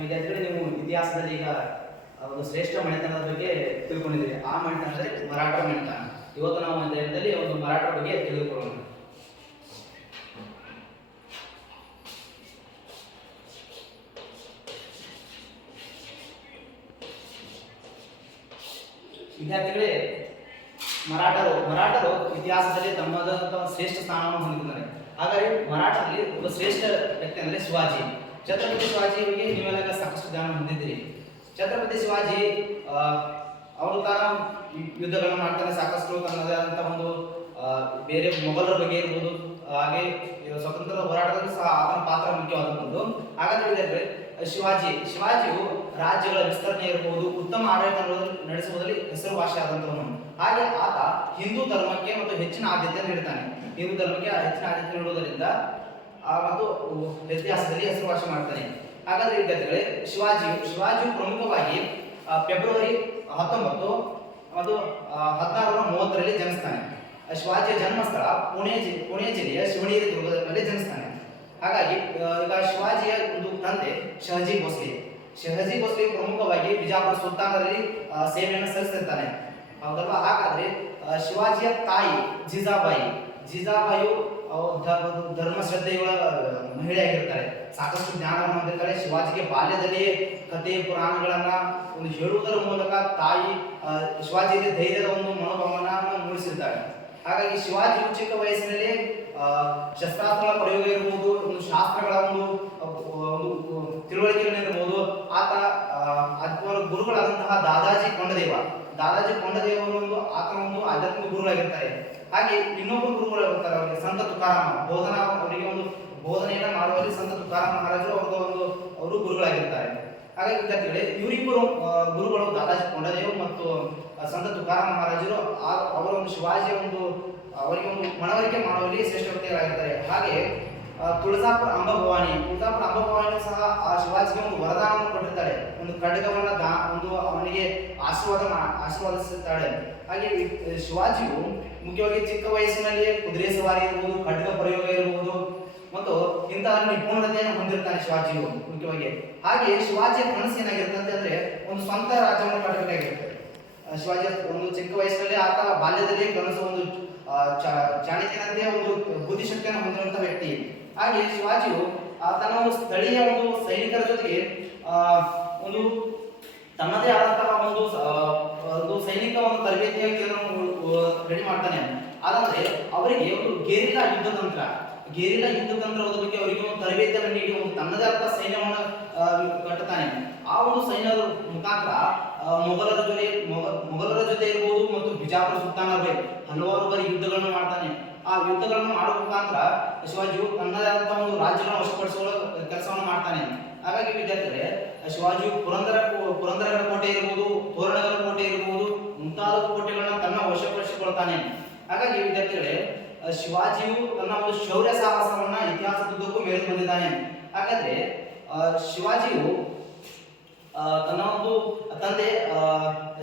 ವಿದ್ಯಾರ್ಥಿಗಳು ನೀವು ಇತಿಹಾಸದಲ್ಲಿ ಈಗ ಒಂದು ಶ್ರೇಷ್ಠ ಮನೆತನದ ಬಗ್ಗೆ ತಿಳ್ಕೊಂಡಿದ್ದೀರಿ. ಆ ಮನೆತನ ಅಂದರೆ ಮರಾಠ ಮನೆತನ. ಇವತ್ತು ನಾವು ಅಧ್ಯಯನದಲ್ಲಿ ಒಂದು ಮರಾಠ ಬಗ್ಗೆ ತಿಳಿದುಕೊಳ್ಳೋಣ. ವಿದ್ಯಾರ್ಥಿಗಳೇ, ಮರಾಠರು ಮರಾಠರು ಇತಿಹಾಸದಲ್ಲಿ ತಮ್ಮದಂತಹ ಶ್ರೇಷ್ಠ ಸ್ಥಾನವನ್ನು ಹೊಂದಿದ್ದಾರೆ. ಹಾಗಾಗಿ ಮರಾಠರಲ್ಲಿ ಒಬ್ಬ ಶ್ರೇಷ್ಠ ವ್ಯಕ್ತಿ ಅಂದರೆ ಶಿವಾಜಿ. ಛತ್ರಪತಿ ಶಿವಾಜಿಯವರಿಗೆ ನೀವೆಲ್ಲ ಸಾಕಷ್ಟು ಜ್ಞಾನ ಹೊಂದಿದ್ದೀರಿ. ಛತ್ರಪತಿ ಶಿವಾಜಿ ಅವರು ತಾನ ಯುದ್ಧಗಳನ್ನು ಮಾಡ್ತಾನೆ ಸಾಕಷ್ಟು ತನ್ನದೇ ಆದಂಥ ಒಂದು ಬೇರೆ ಮೊಘಲರ ಬಗ್ಗೆ ಇರ್ಬೋದು, ಹಾಗೆ ಸ್ವತಂತ್ರ ಹೋರಾಟದಲ್ಲಿ ಸಹ ಆತನ ಪಾತ್ರ ಮುಖ್ಯವಾದಂಥದ್ದು ಹಾಗಾದ್ರೆ ಶಿವಾಜಿ, ಶಿವಾಜಿಯು ರಾಜ್ಯಗಳ ವಿಸ್ತರಣೆ ಇರಬಹುದು ಉತ್ತಮ ಆಡಳಿತ ನಡೆಸುವುದರಲ್ಲಿ ಹೆಸರುವಾಸಿಯಾದಂಥವನು ಹಾಗೆ ಆತ ಹಿಂದೂ ಧರ್ಮಕ್ಕೆ ಮತ್ತು ಹೆಚ್ಚಿನ ಆದ್ಯತೆ ನೀಡುತ್ತಾನೆ ಹಿಂದೂ ಧರ್ಮಕ್ಕೆ ಹೆಚ್ಚಿನ ಆದ್ಯತೆ ನೀಡುವುದರಿಂದ ಮತ್ತು ಇತಿಹಾಸದಲ್ಲಿ ಹೆಸರುವಾಸಿ ಮಾಡ್ತಾನೆ. ಹಾಗಾದ್ರೆ ವಿದ್ಯಾರ್ಥಿಗಳೇ, ಶಿವಾಜಿಯು ಶಿವಾಜಿಯು ಪ್ರಮುಖವಾಗಿ ಫೆಬ್ರವರಿ ಹತ್ತೊಂಬತ್ತು, ಅದು ಹದಿನಾರು ಮೂವತ್ತರಲ್ಲಿ ಜನಿಸ್ತಾನೆ. ಶಿವಾಜಿಯ ಜನ್ಮಸ್ಥಳ ಪುಣೆ ಪುಣೆ ಜಿಲ್ಲೆಯ ಶಿವಣೇರಿ ದುರ್ಗದಲ್ಲಿ ಜನಿಸ್ತಾನೆ. ಹಾಗಾಗಿ ಈಗ ಶಿವಾಜಿಯ ಒಂದು ತಂದೆ ಶಹಜಿ ಭೋಸ್ಲೆ. ಶಹಜಿ ಭೋಸ್ಲೆ ಪ್ರಮುಖವಾಗಿ ಬಿಜಾಪುರ ಸುಲ್ತಾನದಲ್ಲಿ ಸೇವೆಯನ್ನು ಸಲ್ಲಿಸಿರ್ತಾನೆ ಹೌದಲ್ವಾ? ಹಾಗಾದ್ರೆ ಶಿವಾಜಿಯ ತಾಯಿ ಜಿಜಾಬಾಯಿ. ಜಿಜಾಬಾಯಿಯು ಧರ್ಮ ಶ್ರದ್ಧೆಯುಳ್ಳ ಮಹಿಳೆಯಾಗಿರ್ತಾರೆ ಸಾಕಷ್ಟು ಜ್ಞಾನವನ್ನು ಹೊಂದಿರ್ತಾರೆ ಶಿವಾಜಿಗೆ ಬಾಲ್ಯದಲ್ಲಿಯೇ ಕಥೆ ಪುರಾಣಗಳನ್ನ ಒಂದು ಹೇಳುವುದರ ಮೂಲಕ ತಾಯಿ ಶಿವಾಜಿಗೆ ಧೈರ್ಯದ ಒಂದು ಮನೋಭಾವನ ಮೂಡಿಸಿರ್ತಾರೆ ಹಾಗಾಗಿ ಶಿವಾಜಿ ಚಿಕ್ಕ ವಯಸ್ಸಿನಲ್ಲಿ ಶಸ್ತ್ರಾಸ್ತ್ರಗಳ ಪ್ರಯೋಗ ಇರಬಹುದು ಒಂದು ಶಾಸ್ತ್ರಗಳ ಒಂದು ತಿಳುವಳಿಕೆಯನ್ನು ಇರಬಹುದು ಆತ ಅವರ ಗುರುಗಳಾದಂತಹ ದಾದಾಜಿ ಕೊಂಡದೇವ. ದಾದಾಜಿ ಕೊಂಡದೇವರು ಒಂದು ಆತನ ಒಂದು ಆಧ್ಯಾತ್ಮಿಕ ಗುರುಗಳಾಗಿರ್ತಾರೆ. ಹಾಗೆ ಅವರಿಗೆ ಸಂತ ತುಕಾರಾಮ. ಬೋಧನಾ, ಅವರಿಗೆ ಒಂದು ಬೋಧನೆಯನ್ನ ಮಾಡುವಲ್ಲಿ ಸಂತ ತುಕಾರಾಮ ಮಹಾರಾಜರು ಅವ್ರದ್ದು ಒಂದು, ಅವರು ಗುರುಗಳಾಗಿರ್ತಾರೆ. ಹಾಗಾಗಿ ವಿದ್ಯಾರ್ಥಿಗಳೇ ಇವರಿಬ್ಬರು ಗುರುಗಳು ದಾದಾಜಿ ಕೊಂಡದೇವ್ ಮತ್ತು ಸಂತ ತುಕಾರಾಮ ಮಹಾರಾಜರು ಅವರ ಒಂದು ಶಿವಾಜಿಯ ಒಂದು ಅವರಿಗೆ ಒಂದು ಮನವರಿಕೆ ಮಾಡುವಲ್ಲಿ ಶ್ರೇಷ್ಠ ವ್ಯಕ್ತಿಗಳಾಗಿರ್ತಾರೆ. ಹಾಗೆ ತುಳಜಾಪುರ ಅಂಬಭವಾನಿ. ತುಳಜಾಪುರ ಅಂಬಭವಾನಿ ಸಹ ಆ ಶಿವಾಜಿಗೆ ಒಂದು ವರದಾನವನ್ನು ಕೊಟ್ಟಿರ್ತಾಳೆ. ಒಂದು ಖಡ್ಗವನ್ನ ದಾ, ಒಂದು ಅವನಿಗೆ ಆಶೀರ್ವಾದ ಆಶೀರ್ವಾದಿಸುತ್ತಾಳೆ. ಹಾಗೆ ಶಿವಾಜಿಯು ಮುಖ್ಯವಾಗಿ ಚಿಕ್ಕ ವಯಸ್ಸಿನಲ್ಲಿಯೇ ಕುದುರೆ ಸವಾರಿ ಇರಬಹುದು ಖಡ್ಗ ಪ್ರಯೋಗ ಇರಬಹುದು ಮತ್ತು ಇಂತಹ ನಿಪುಣತೆಯನ್ನು ಹೊಂದಿರ್ತಾನೆ ಶಿವಾಜಿಯು ಮುಖ್ಯವಾಗಿ. ಹಾಗೆ ಶಿವಾಜಿಯ ಕನಸು ಏನಾಗಿರುತ್ತೆ ಅಂದ್ರೆ ಒಂದು ಸ್ವಂತ ರಾಜ್ಯವನ್ನು ಕಟ್ಟಬೇಕಾಗಿರುತ್ತೆ. ಶಿವಾಜಿ ಒಂದು ಚಿಕ್ಕ ವಯಸ್ಸಿನಲ್ಲಿ ಆತ ಬಾಲ್ಯದಲ್ಲಿ ಕನಸು ಒಂದು ಚಾಣಕ್ಯನಂತೆ ಒಂದು ಬುದ್ಧಿಶಕ್ತಿಯನ್ನು ಹಾಗೆ ಶಿವಾಜಿಯು ತನ್ನ ಒಂದು ಸ್ಥಳೀಯ ಒಂದು ಸೈನಿಕರ ಜೊತೆಗೆ ಒಂದು ತನ್ನದೇ ಆದಂತಹ ಒಂದು ಒಂದು ಸೈನಿಕ ಒಂದು ತರಬೇತಿಯ ರೆಡಿ ಮಾಡ್ತಾನೆ. ಅದಂದ್ರೆ ಅವರಿಗೆ ಒಂದು ಗೆರಿಲ್ಲಾ ಯುದ್ಧ ತಂತ್ರ ಗೆರಿಲ್ಲಾ ಯುದ್ಧ ತಂತ್ರದ ಬಗ್ಗೆ ಅವರಿಗೆ ಒಂದು ತರಬೇತಿಯನ್ನು ನೀಡಿ ಒಂದು ತನ್ನದೇ ಆದ ಸೈನ್ಯವನ್ನು ಕಟ್ಟುತ್ತಾನೆ. ಆ ಒಂದು ಸೈನ್ಯದ ಮುಖಾಂತರ ಮೊಘಲರ ಜೊತೆ ಮೊಘಲರ ಜೊತೆ ಇರಬಹುದು ಮತ್ತು ಬಿಜಾಪುರ ಸುಲ್ತಾನರ ಹಲವಾರು ಬಾರಿ ಯುದ್ಧಗಳನ್ನು ಮಾಡ್ತಾನೆ. ಆ ಯುದ್ಧಗಳನ್ನು ಮಾಡುವ ಮುಖಾಂತರ ಶಿವಾಜಿಯು ತನ್ನದೇ ಆದಂತಹ ಒಂದು ರಾಜ್ಯವನ್ನು ವಶಪಡಿಸುವ ಕೆಲಸವನ್ನು ಮಾಡ್ತಾನೆ ಹಾಗಾಗಿ ವಿದ್ಯಾರ್ಥಿಗಳೇ ಶಿವಾಜಿಯು ಪುರಂದರ ಪುರಂದರಗಡ ಕೋಟೆ ಇರಬಹುದು ತೋರಣಗಳ ಕೋಟೆ ಇರಬಹುದು ಮುಂತಾದ ಕೋಟೆಗಳನ್ನ ತನ್ನ ವಶಪಡಿಸಿಕೊಳ್ತಾನೆ ಹಾಗಾಗಿ ವಿದ್ಯಾರ್ಥಿಗಳೇ ಶಿವಾಜಿಯು ತನ್ನ ಒಂದು ಶೌರ್ಯ ಸಾಹಸವನ್ನ ಇತಿಹಾಸದುದ್ದಕ್ಕೂ ಮೇಲೆ ಬಂದಿದ್ದಾನೆ ಹಾಗಾದ್ರೆ ಶಿವಾಜಿಯು ತನ್ನ ಒಂದು ತಂದೆ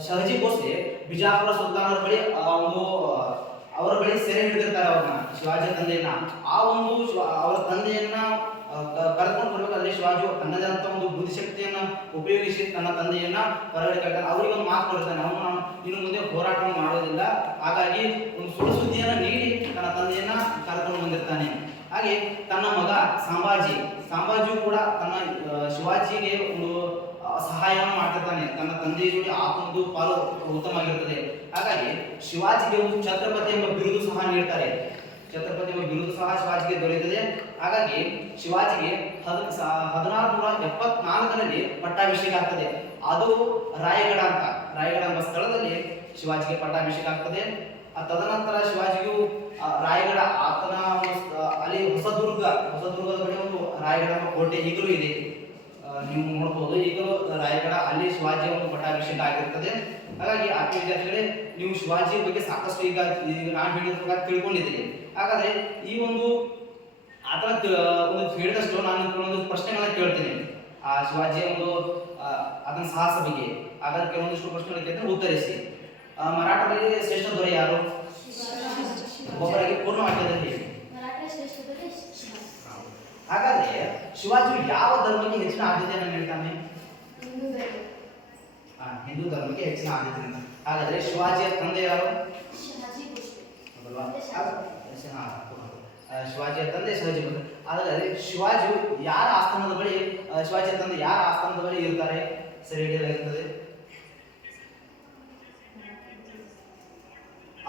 ಶಹಜಿ ಭೋಸ್ಲೆ, ಬಿಜಾಪುರ ಸುಲ್ತಾನರ ಬಳಿ ಒಂದು ಅವರ ಬಳಿ ಸೆರೆ ಹಿಡಿದಿರ್ತಾರೆ ಅವ್ರನ್ನ ಶಿವಾಜಿ ತಂದೆಯನ್ನ. ಆ ಒಂದು ಅವರ ತಂದೆಯನ್ನ ಕರ್ಕೊಂಡು ಬರ್ಬೇಕಾದ್ರೆ ಶಿವಾಜಿ ತನ್ನದೇ ಅಂತ ಒಂದು ಬುದ್ಧಿಶಕ್ತಿಯನ್ನ ಉಪಯೋಗಿಸಿ ತನ್ನ ತಂದೆಯನ್ನ ಹೊರಗಡೆ ಕಟ್ಟ ಅವರಿಗೆ ಒಂದು ಮಾತು ಕೊಡ್ತಾನೆ ಅವನು ನಾನು ಇನ್ನು ಮುಂದೆ ಹೋರಾಟ ಮಾಡೋದಿಲ್ಲ. ಹಾಗಾಗಿ ಒಂದು ಸುಳ್ಳು ಸುದ್ದಿಯನ್ನ ನೀಡಿ ತನ್ನ ತಂದೆಯನ್ನ ಕರ್ಕೊಂಡು ಬಂದಿರ್ತಾನೆ. ಹಾಗೆ ತನ್ನ ಮಗ ಸಂಭಾಜಿ ಸಂಭಾಜಿಯು ಕೂಡ ತನ್ನ ಶಿವಾಜಿಗೆ ಒಂದು ಸಹಾಯವನ್ನು ಮಾಡ್ತಿರ್ತಾನೆ. ತನ್ನ ತಂದೆಯ ಜೊತೆ ಆತನದು ಪಾಲು ಉತ್ತಮವಾಗಿರುತ್ತದೆ. ಹಾಗಾಗಿ ಶಿವಾಜಿಗೆ ಒಂದು ಛತ್ರಪತಿ ಎಂಬ ಬಿರುದು ಸಹ ನೀಡ್ತಾರೆ. ಛತ್ರಪತಿ ಎಂಬ ಬಿರುದು ಸಹ ಶಿವಾಜಿಗೆ ದೊರೆಯುತ್ತದೆ. ಹಾಗಾಗಿ ಶಿವಾಜಿಗೆ ಹದ್ ಹದಿನಾರು ನೂರ ಎಪ್ಪತ್ನಾಲ್ಕರಲ್ಲಿ ಪಟ್ಟಾಭಿಷೇಕ ಆಗ್ತದೆ. ಅದು ರಾಯಗಡ ಅಂತ. ರಾಯಗಡ ಎಂಬ ಸ್ಥಳದಲ್ಲಿ ಶಿವಾಜಿಗೆ ಪಟ್ಟಾಭಿಷೇಕ ಆಗ್ತದೆ. ತದನಂತರ ಶಿವಾಜಿಯು ರಾಯಗಡ ಆತನ ಅಲ್ಲಿ ಹೊಸದುರ್ಗ, ಹೊಸದುರ್ಗದ ಬಳಿ ಒಂದು ರಾಯಗಡ ಕೋಟೆ ಈಗಲೂ ಇದೆ. ನೀವು ನೋಡಬಹುದು ಈಗಲೂ ರಾಯಗಡ ಅಲ್ಲಿ ಶಿವಾಜಿ ಒಂದು ಪಟ್ಟಾಭಿಷೇಕ ಆಗಿರ್ತದೆ. ಹಾಗಾಗಿ ಆತ್ಮೀಯ ವಿದ್ಯಾರ್ಥಿಗಳೇ ನೀವು ಶಿವಾಜಿ ಬಗ್ಗೆ ಸಾಕಷ್ಟು ಈಗ ಈಗ ನಾನು ಹೇಳಿದ ಪ್ರಕಾರ ತಿಳ್ಕೊಂಡಿದ್ದೀರಿ. ಹಾಗಾದ್ರೆ ಈ ಒಂದು ಆತರ ಒಂದು ಹೇಳಿದಷ್ಟು ನಾನು ಕೆಲವೊಂದು ಪ್ರಶ್ನೆಗಳನ್ನ ಕೇಳ್ತೀನಿ. ಆ ಶಿವಾಜಿ ಒಂದು ಅದನ್ನ ಸಾಹಸ ಬಗ್ಗೆ ಹಾಗಾದ್ರೆ ಕೆಲವೊಂದಿಷ್ಟು ಪ್ರಶ್ನೆಗಳಿಗೆ ಕೇಳ್ತೀನಿ ಉತ್ತರಿಸಿ. ಆ, ಮರಾಠದಲ್ಲಿ ಶ್ರೇಷ್ಠ ದೊರೆ ಯಾರು? ಒಬ್ಬರಿಗೆ ಪೂರ್ಣ ವಾಕ್ಯದಲ್ಲಿ ಹೇಳಿ. ಹಾಗಾದ್ರೆ ಶಿವಾಜಿ ಯಾವ ಧರ್ಮಕ್ಕೆ ಹೆಚ್ಚಿನ ಆದ್ಯತೆಯನ್ನು ನೀಡ್ತಾನೆ? ಹಿಂದೂ ಧರ್ಮ. ಹಿಂದೂ ಧರ್ಮಕ್ಕೆ ಹೆಚ್ಚಿನ ಆದ್ಯತೆ ಹಾಗಾದ್ರೆ ಶಿವಾಜಿಯ ತಂದೆ ಯಾರು. ಶಿವಾಜಿಯ ತಂದೆ ಶಿವಾಜಿ ಹಾಗಾದ್ರೆ ಶಿವಾಜಿ ಯಾರ ಆಸ್ಥಾನದ ಬಳಿ ಶಿವಾಜಿಯ ತಂದೆ ಯಾರ ಆಸ್ಥಾನದ ಬಳಿ ಇರ್ತಾರೆ? ಸರಿ ಹಿಡಿಯಲಾಗುತ್ತದೆ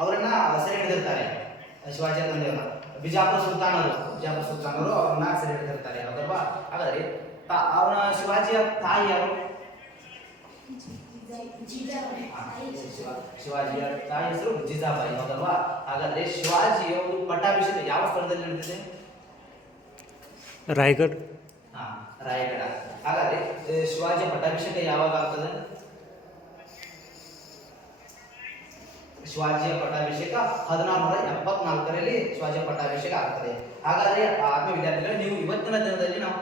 ಅವರನ್ನ ಸೆರೆ ಹಿಡಿದಿರ್ತಾರೆ. ಶಿವಾಜಿಯ ತಂದೆಯವರ ಬಿಜಾಪುರ ಸುಲ್ತಾನರು ಬಿಜಾಪುರ ಸುಲ್ತಾನರು ಅವ್ರನ್ನ ಸೆರೆ ಹಿಡಿದಿರ್ತಾರೆ ಯಾವ್ದಲ್ವಾ ಹಾಗಾದ್ರೆ ಶಿವಾಜಿಯ ತಾಯಿ ಯಾರು? ಜೀಜಾಬಾಯಿ. ಆ, ಶಿವಾಜಿಯ ತಾಯಿ ಹೆಸರು ಜಿಜಾಬಾಯಿ ಹೌದಲ್ವಾ? ಹಾಗಾದ್ರೆ ಶಿವಾಜಿಯ ಒಂದು ಪಟ್ಟಾಭಿಷೇಕ ಯಾವ ಸ್ಥಳದಲ್ಲಿ ನಡೆದಿದೆ? ರಾಯಗಢ ಹಾ ರಾಯಗಢ ಹಾಗಾದ್ರೆ ಶಿವಾಜಿಯ ಪಟ್ಟಾಭಿಷೇಕ ಯಾವಾಗ ಆಗ್ತದೆ? ಶಿವಾಜಿಯ ಪಟ್ಟಾಭಿಷೇಕ ಹದಿನಾರುನೂರ ಎಪ್ಪತ್ನಾಲ್ಕರಲ್ಲಿ ಶಿವಾಜಿಯ ಪಟ್ಟಾಭಿಷೇಕ ಆಗ್ತದೆ. ಹಾಗಾದ್ರೆ ಆತ್ಮ ವಿದ್ಯಾರ್ಥಿಗಳು ನೀವು ಇವತ್ತಿನ ದಿನದಲ್ಲಿ ನಾವು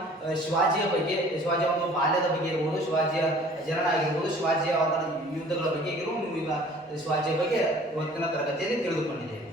ಶಿವಾಜಿಯ ಬಗ್ಗೆ, ಶಿವಾಜಿಯ ಒಂದು ಬಾಲ್ಯದ ಬಗ್ಗೆ ಇರ್ಬೋದು, ಶಿವಾಜಿಯ ಜನನ ಆಗಿರ್ಬೋದು ಶಿವಾಜಿಯ ಯುದ್ಧಗಳ ಬಗ್ಗೆ ಇರುವ ನೀವು ಈಗ ಶಿವಾಜಿಯ ಬಗ್ಗೆ ಇವತ್ತಿನ ತರಗತಿಯಲ್ಲಿ ತಿಳಿದುಕೊಂಡಿದ್ದೇವೆ